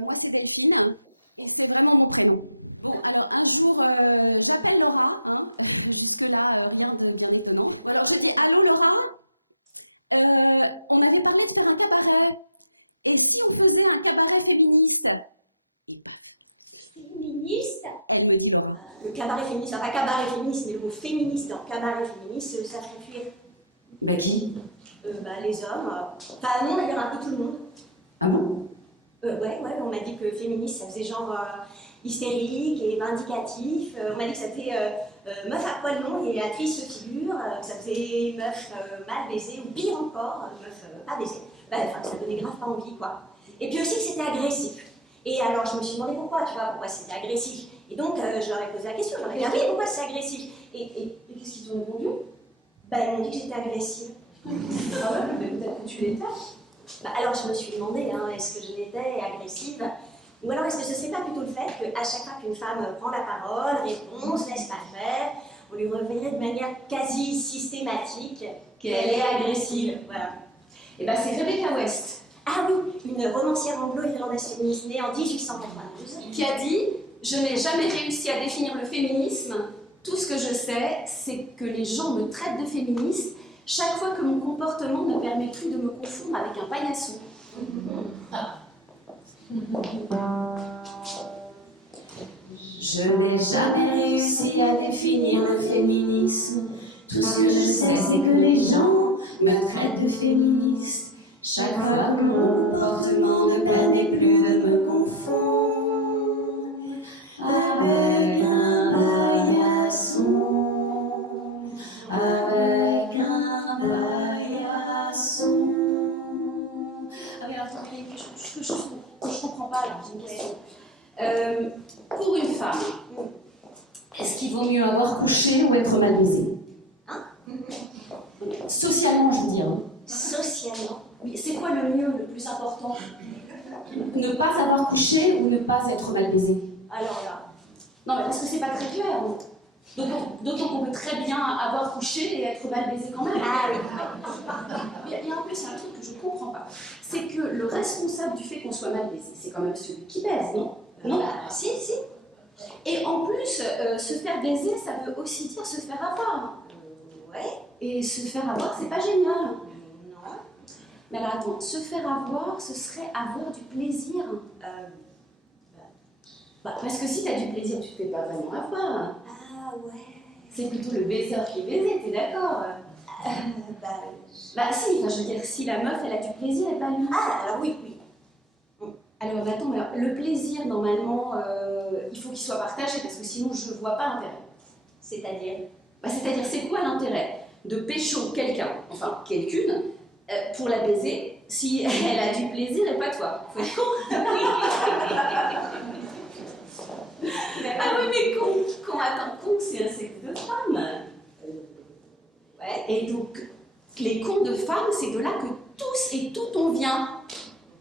moi c'est Delphine, et c'est vraiment mon prénom. Alors un jour, je m'appelle Laura, parce que jusque-là, rien ne me vient maintenant. Alors je dis, allô Laura, on avait parlé de faire un cabaret, et si on faisait un cabaret féministe? Féministe? Oui, le cabaret féministe, enfin pas cabaret féministe, mais le mot féministe dans cabaret féministe, ça ferait fuir. Bah qui? Les hommes. Enfin non, d'ailleurs un peu tout le monde. Ah bon? Ouais, on m'a dit que féministe, ça faisait genre hystérique et vindicatif. On m'a dit que ça faisait meuf à poil long et à triste figure, que ça faisait meuf mal baisée, ou pire encore, meuf pas baisée. Enfin, ça donnait grave pas envie, quoi. Et puis aussi que c'était agressif. Et alors, je me suis demandé pourquoi, tu vois, pourquoi c'était agressif. Et donc, je leur ai posé la question, je leur ai dit, ah oui, pourquoi c'est agressif? Et qu'est-ce qu'ils ont répondu? Ils m'ont dit que j'étais agressive. Ah ouais, mais peut-être que tu l'étais. Alors, je me suis demandé, est-ce que je l'étais agressive? Ou alors, est-ce que ce serait pas plutôt le fait qu'à chaque fois qu'une femme prend la parole, répond, se laisse pas faire, on lui reverrait de manière quasi systématique qu'elle est agressive? Voilà. Et bah c'est Rebecca West. Ah oui, une romancière anglo-irlandaise féministe née en 1892. Qui a dit « Je n'ai jamais réussi à définir le féminisme. Tout ce que je sais, c'est que les gens me traitent de féministe chaque fois que mon comportement ne permet plus de me confondre avec un paillasson. » Je n'ai jamais réussi à définir le féminisme. Tout ce que je sais, c'est que les gens me traitent de féministe chaque fois que mon comportement ne permet plus de me confondre avec un paillasson. Avec un paillasson. Ah mais attends, il y a quelque chose que je comprends pas là, j'ai une question. Pour une femme, est-ce qu'il vaut mieux avoir couché ou être mal baisé? Socialement, je veux dire. Socialement? Oui, c'est quoi le mieux, le plus important? Ne pas avoir couché ou ne pas être mal baisé? Alors là. Non, mais parce que c'est pas très clair. D'autant qu'on peut très bien avoir couché et être mal baisé quand même. Ah oui. Il y a en plus un truc que je comprends pas. C'est que le responsable du fait qu'on soit mal baisé, c'est quand même celui qui baise, non? Non? Si. Et en plus, se faire baiser, ça veut aussi dire se faire avoir. Ouais. Et se faire avoir, c'est pas génial. Non. Mais alors attends, se faire avoir, ce serait avoir du plaisir. Parce que si t'as du plaisir, tu te fais pas vraiment avoir. Ah ouais. C'est plutôt le baiseur qui est baisé, t'es d'accord? Si, enfin je veux dire, si la meuf elle a du plaisir et pas lui. Ah, alors oui. Alors attends, mais le plaisir normalement, il faut qu'il soit partagé parce que sinon je vois pas l'intérêt. C'est-à-dire? C'est-à-dire, c'est quoi l'intérêt de pécho quelqu'un, enfin quelqu'une, pour la baiser, si elle a du plaisir et pas toi? Faut être con. Ah oui, mais con, c'est un sexe de femme. Ouais. Et donc, les cons de femmes, c'est de là que tous et toutes on vient.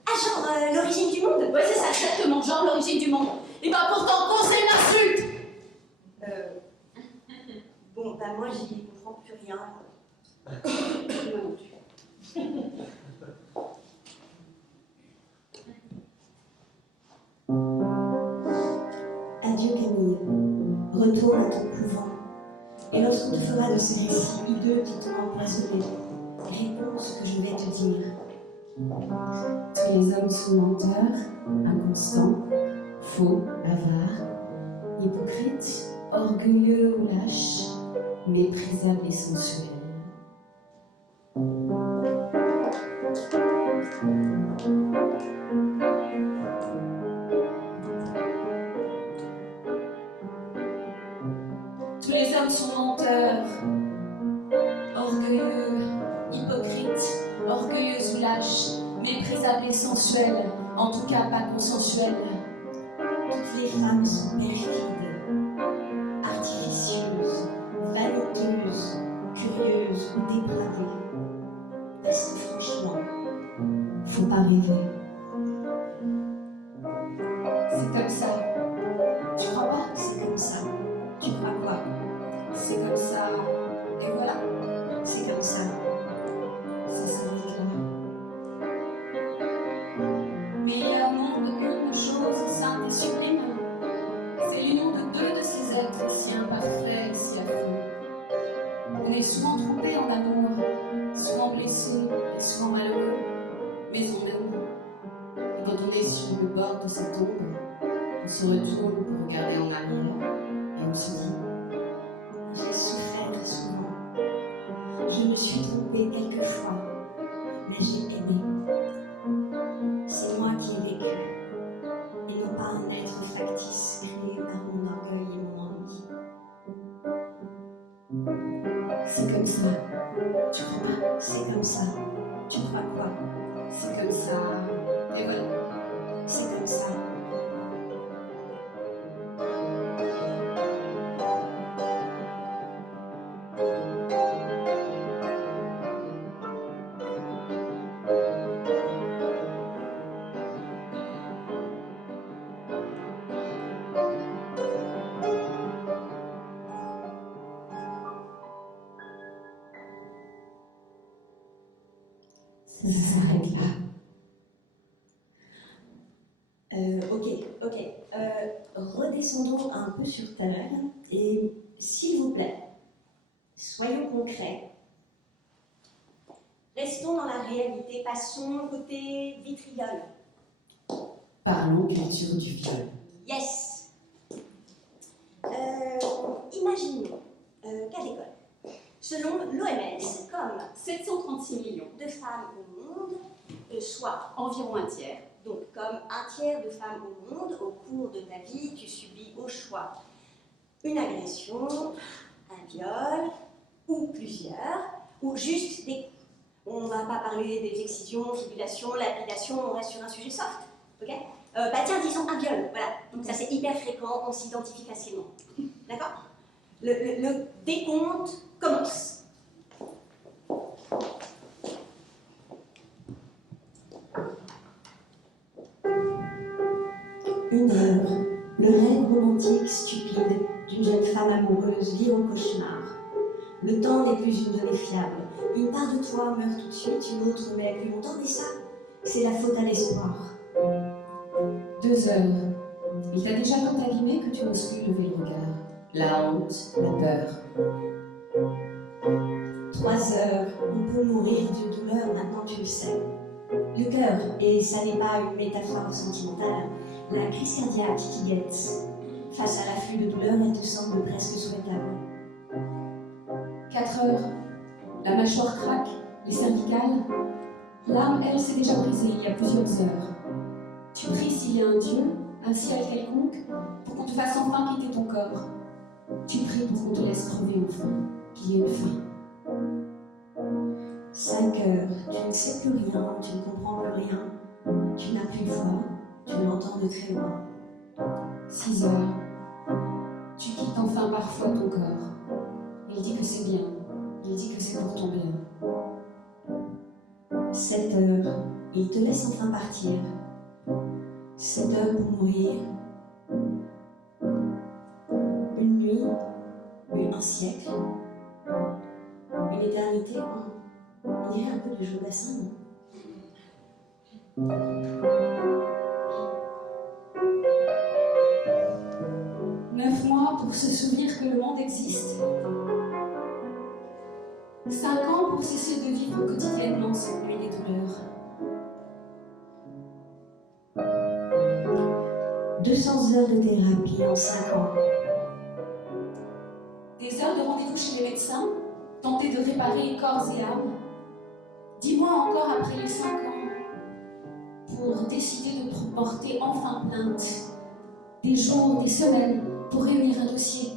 Ah, genre l'origine du monde? Ouais, c'est ça, exactement, genre l'origine du monde. Et ben pourtant, con, c'est une insulte. Moi, j'y comprends plus rien. Moi non plus. Adieu Camille, retourne à ton couvent, et lorsqu'on te fera de ce récit hideux qui t'ont empoisonné, réponds ce que je vais te dire. Tous les hommes sont menteurs, inconstants, faux, bavards, hypocrites, orgueilleux ou lâches, méprisables et sensuels. Tous les hommes sont menteurs, orgueilleux, hypocrites, orgueilleux ou lâches, méprisables et sensuels, en tout cas pas consensuels. Toutes les femmes sont perfides, artificieuses, vaniteuses, curieuses ou dépravées. Parce que franchement, faut pas rêver. C'est comme ça. Tu crois pas que c'est comme ça? Tu crois quoi? C'est comme ça. Et voilà. C'est comme ça. C'est ça l'histoire. Mais il y a un monde où ne change porte de cette ombre, on se retourne pour regarder en arrière et on se dit J'ai souffert très souvent. Je me suis trompée quelquefois, mais j'ai aimé. C'est moi qui ai vécu, et non pas un être factice créé par mon orgueil et mon ennui. c'est comme ça, tu crois pas? C'est comme ça. Tu crois quoi? C'est comme ça, et voilà. C'est comme ça. Ça s'arrête là. Ok. Redescendons un peu sur terre et, s'il vous plaît, soyons concrets. Restons dans la réalité, passons côté vitriol. Parlons culture du viol. Yes. Imaginons qu'à l'école, selon l'OMS, comme 736 millions, de femmes au monde, soit environ un tiers. donc comme un tiers de femmes au monde, au cours de ta vie, tu subis au choix une agression, un viol, ou plusieurs, ou juste des... On ne va pas parler des excisions, fibulations, lapidation, on reste sur un sujet soft, ok? Bah tiens, disons un viol, voilà. Donc ça c'est hyper fréquent, on s'identifie facilement. D'accord? Le décompte commence. Une heure, le rêve romantique stupide d'une jeune femme amoureuse vire au cauchemar. Le temps n'est plus une donnée fiable. Une part de toi meurt tout de suite, une autre met plus longtemps, mais ça, c'est la faute à l'espoir. 2 heures. Il t'a déjà tant abîmé que tu n'oses plus lever le regard. La honte, la peur. 3 heures, on peut mourir de douleur, maintenant tu le sais. Le cœur, et ça n'est pas une métaphore sentimentale, la crise cardiaque qui guette. Face à l'afflux de douleur, elle te semble presque souhaitable. 4 heures. La mâchoire craque, les cervicales. L'âme, elle, s'est déjà brisée il y a plusieurs heures. Tu pries s'il y a un Dieu, un ciel quelconque, pour qu'on te fasse enfin quitter ton corps. Tu pries pour qu'on te laisse crever enfin, qu'il y ait une fin. 5 heures, tu ne sais plus rien, tu ne comprends plus rien, tu n'as plus de voix, tu l'entends de très loin. 6 heures. Tu quittes enfin parfois ton corps. Il dit que c'est bien, il dit que c'est pour ton bien. 7 heures, il te laisse enfin partir. 7 heures pour mourir. Une nuit, un siècle, une éternité. On dirait un peu du jeu bassin, non? 9 mois pour se souvenir que le monde existe. 5 ans pour cesser de vivre quotidiennement sans nuit des douleurs. 200 heures de thérapie en 5 ans. Des heures de rendez-vous chez les médecins, tenter de réparer corps et âme. 10 mois encore après les 5 ans, pour décider de porter enfin plainte. Des jours, des semaines, pour réunir un dossier.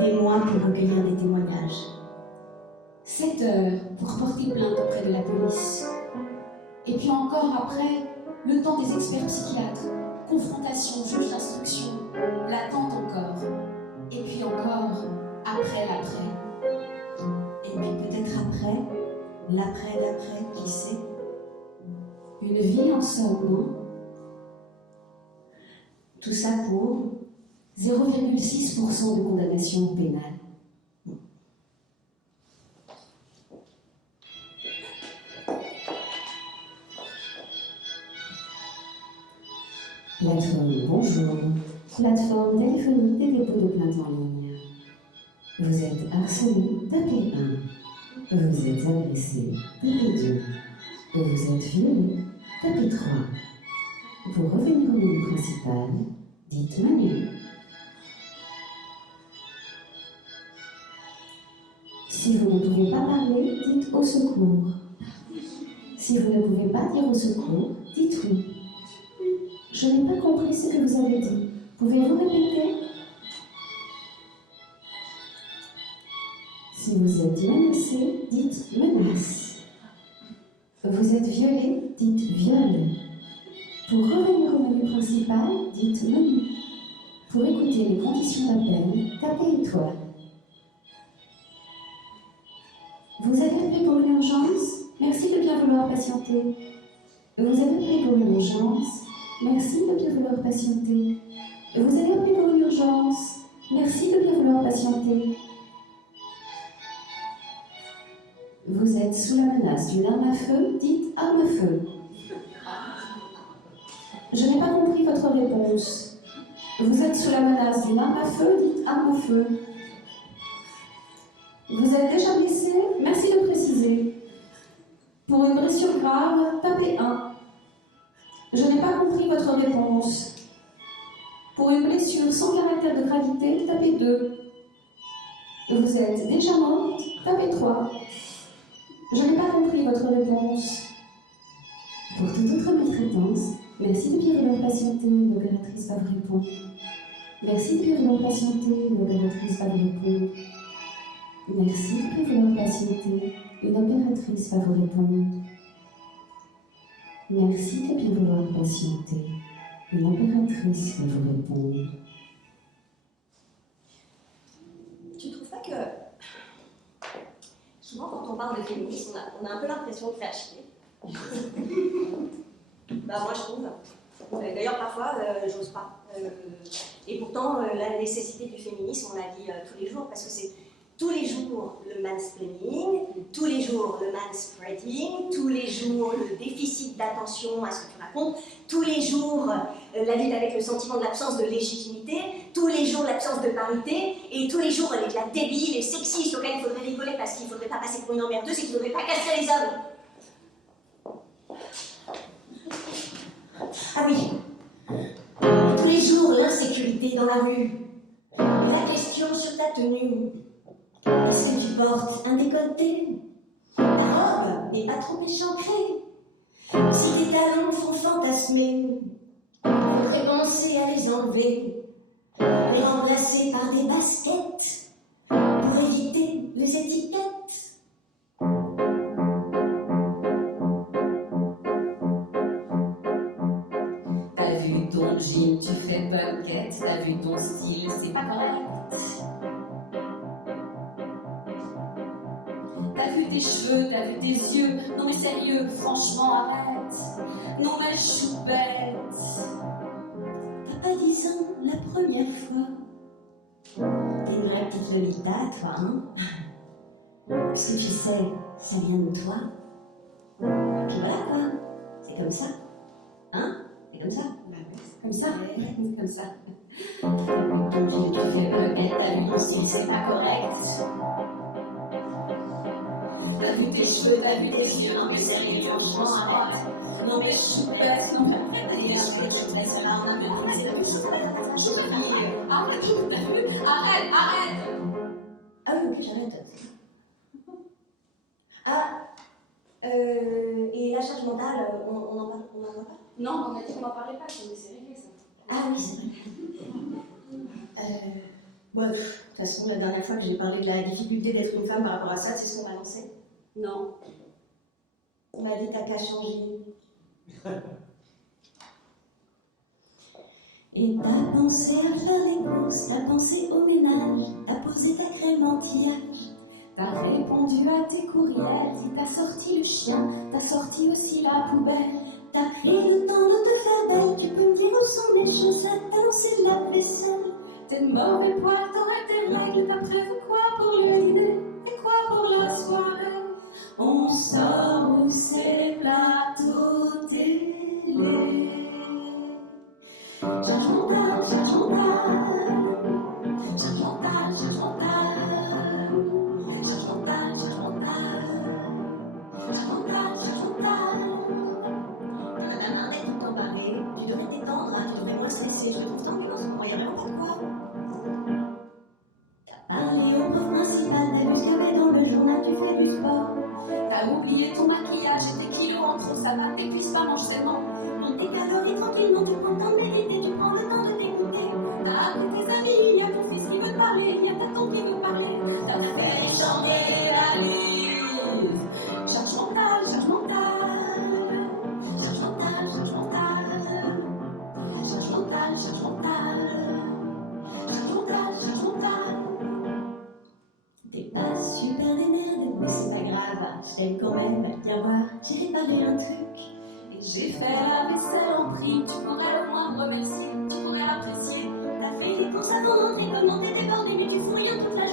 Des mois pour recueillir des témoignages. 7 heures pour porter plainte auprès de la police. Et puis encore après, le temps des experts psychiatres, confrontation, juge d'instruction, l'attente encore. Et puis encore, après l'après. Et puis peut-être après, l'après d'après, qui sait? Une vie en somme, non? Tout ça pour 0,6% de condamnation pénale. Plateforme, bonjour. Plateforme téléphonique des dépôts de plainte en ligne. Vous êtes harcelé, tapez 1. Vous êtes agressé, tapez 2. Vous êtes violé, tapez 3. Pour revenir au menu principal, dites menu. Si vous ne pouvez pas parler, dites au secours. Si vous ne pouvez pas dire au secours, dites oui. Je n'ai pas compris ce que vous avez dit. Pouvez-vous répéter? Si vous êtes menacé, dites menace. Vous êtes violé, dites viol. Pour revenir au menu principal, dites menu. Pour écouter les conditions d'appel, tapez étoile. Vous avez appelé pour une urgence? Merci de bien vouloir patienter. Vous avez appelé pour une urgence? Merci de bien vouloir patienter. Vous avez appelé pour une urgence? Merci de bien vouloir patienter. Vous êtes sous la menace d'une arme à feu? Dites arme à feu. Je n'ai pas compris votre réponse. Vous êtes sous la menace d'une arme à feu? Dites arme à feu. Vous êtes déjà blessé? Merci de préciser. Pour une blessure grave, tapez 1. Je n'ai pas compris votre réponse. Pour une blessure sans caractère de gravité, tapez 2. Vous êtes déjà morte? Tapez 3. Je n'ai pas compris votre réponse. Pour toute autre maltraitance, merci de bien vouloir patienter, l'opératrice va vous répondre. Merci de bien vouloir patienter, l'opératrice va vous répondre. Merci de bien vouloir patienter, une opératrice va vous répondre. Merci de bien vouloir patienter, une opératrice va vous répondre. Tu trouves pas que souvent quand on parle de féminisme, on a un peu l'impression de faire chier? Bah moi je trouve. D'ailleurs parfois j'ose pas. Et pourtant la nécessité du féminisme on la vit tous les jours parce que c'est tous les jours le mansplaining, tous les jours le manspreading, tous les jours le déficit d'attention à ce que tu racontes, tous les jours la lutte avec le sentiment de l'absence de légitimité, tous les jours l'absence de parité, et tous les jours les la débile et sexiste auquel il faudrait rigoler parce qu'il ne faudrait pas passer pour une emmerdeuse et qu'il ne faudrait pas castrer les hommes. Ah oui, tous les jours l'insécurité dans la rue, la question sur ta tenue. Est-ce que tu portes un décolleté? Ta robe n'est pas trop échancrée. Si tes talons font fantasmer, faudrait penser à les enlever, les remplacer par des baskets pour éviter les étiquettes. T'as vu ton jean, tu fais bucket, t'as vu ton style, c'est pas correct. T'as vu tes cheveux, t'as vu tes yeux, non mais sérieux, franchement arrête. Non mais choupette. T'as pas 10 ans la première fois. T'es une vraie petite Lolita, toi, hein? Ce que tu sais, ça vient de toi. Puis voilà quoi, c'est comme ça. Hein? C'est comme ça. Bah ouais, c'est comme ça, c'est comme ça. Ton jean, tu fais bucket, t'as vu ton style, c'est pas correct. T'as vu tes cheveux, t'as vu tes yeux, non mais sérieux, franchement arrête. Non mais choupette, non mais arrête. Ah oui, ok, j'arrête. Ah, et la charge mentale, on en parle pas? Non, on a dit qu'on n'en parlait pas, mais c'est réglé ça. Ah oui, c'est vrai. Bon, de toute façon, la dernière fois que j'ai parlé de la difficulté d'être une femme par rapport à ça, c'est ce qu'on m'a lancé. Non. On m'a dit t'as qu'à changer. Et t'as pensé à faire les courses, t'as pensé au ménage, t'as posé ta crème anti-âge. T'as répondu à tes courriels, t'as sorti le chien, t'as sorti aussi la poubelle. T'as pris le temps de te faire belle, tu peux me dire où sont mes chaussettes, t'as lancé la vaisselle. T'es de mauvais poil, t'aurais tes règles, t'as prévu quoi pour le dîner et quoi pour la soirée? On sort où c'est les plateaux télé. Change mon plat, change mon plat. Change mon plat, change mon plat. Change mon plat, change mon plat. Change mon plat, change mon plat. T'en as marre d'être comparé, tu devrais pas, mange sainement. On tes calories tranquillement, tu prends le temps de méditer, tu prends le temps de t'écouter. T'as appelé tes amis, il y a ton fils qui veut te parler, il y a ta tante qui veut te parler. T'as préféré chanter la nuit. Charge mentale, charge mentale. Charge mentale, charge mentale. Charge mentale, charge mentale. Charge mentale, charge mentale. T'es pas super démerde, mais c'est pas grave. J'aime quand même bien voir, j'ai réparé un truc. J'ai fait un vaisselle en prix, tu pourrais au moins me remercier, tu pourrais apprécier. T'as fait les courses avant d'entrer, comment t'étais bordé, mais tu fous rien toute la